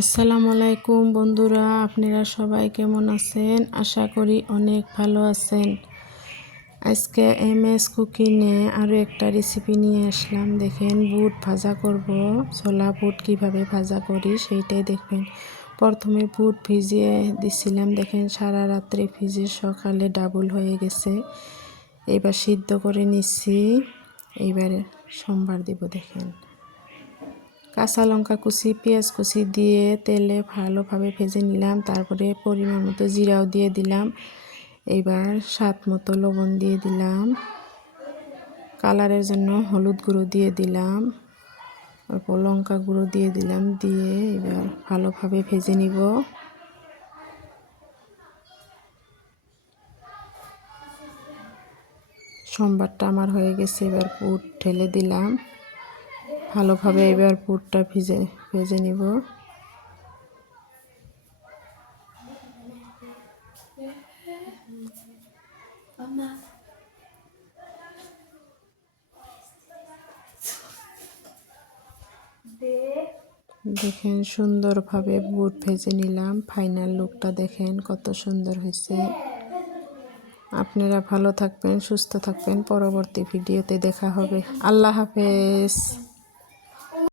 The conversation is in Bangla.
আসসালামু আলাইকুম বন্ধুরা, আপনারা সবাই কেমন আছেন? আশা করি অনেক ভালো আছেন। আজকে এমএস কুকিংয়ে আরও একটা রেসিপি নিয়ে আসলাম। দেখেন, বুট ভাজা করব। ছোলা বুট কিভাবে ভাজা করি সেইটাই দেখবেন। প্রথমে বুট ভিজিয়ে দিছিলাম, দেখেন সারা রাত্রে ভিজে সকালে ডাবল হয়ে গেছে। এবার সিদ্ধ করে নিচ্ছি। এইবারে সোমবার দিব। দেখেন, কাঁচা লঙ্কা কুচি, পেঁয়াজ কুচি দিয়ে তেলে ভালোভাবে ভেজে নিলাম। তারপরে পরিমাণ মতো জিরাও দিয়ে দিলাম। এবার স্বাদ মতো লবণ দিয়ে দিলাম। কালারের জন্য হলুদ গুঁড়ো দিয়ে দিলাম। তারপর লঙ্কা গুঁড়ো দিয়ে দিলাম। দিয়ে এবার ভালোভাবে ভেজে নিব। সম্বারটা আমার হয়ে গেছে। এবার পুর ঢেলে দিলাম। ভালোভাবে এবার পুরটা ভেজে নিব। দেখেন, সুন্দরভাবে বুট ভেজে নিলাম। ফাইনাল লুকটা দেখেন কত সুন্দর হয়েছে। আপনারা ভালো থাকবেন, সুস্থ থাকবেন। পরবর্তী ভিডিওতে দেখা হবে। আল্লাহ হাফেজ।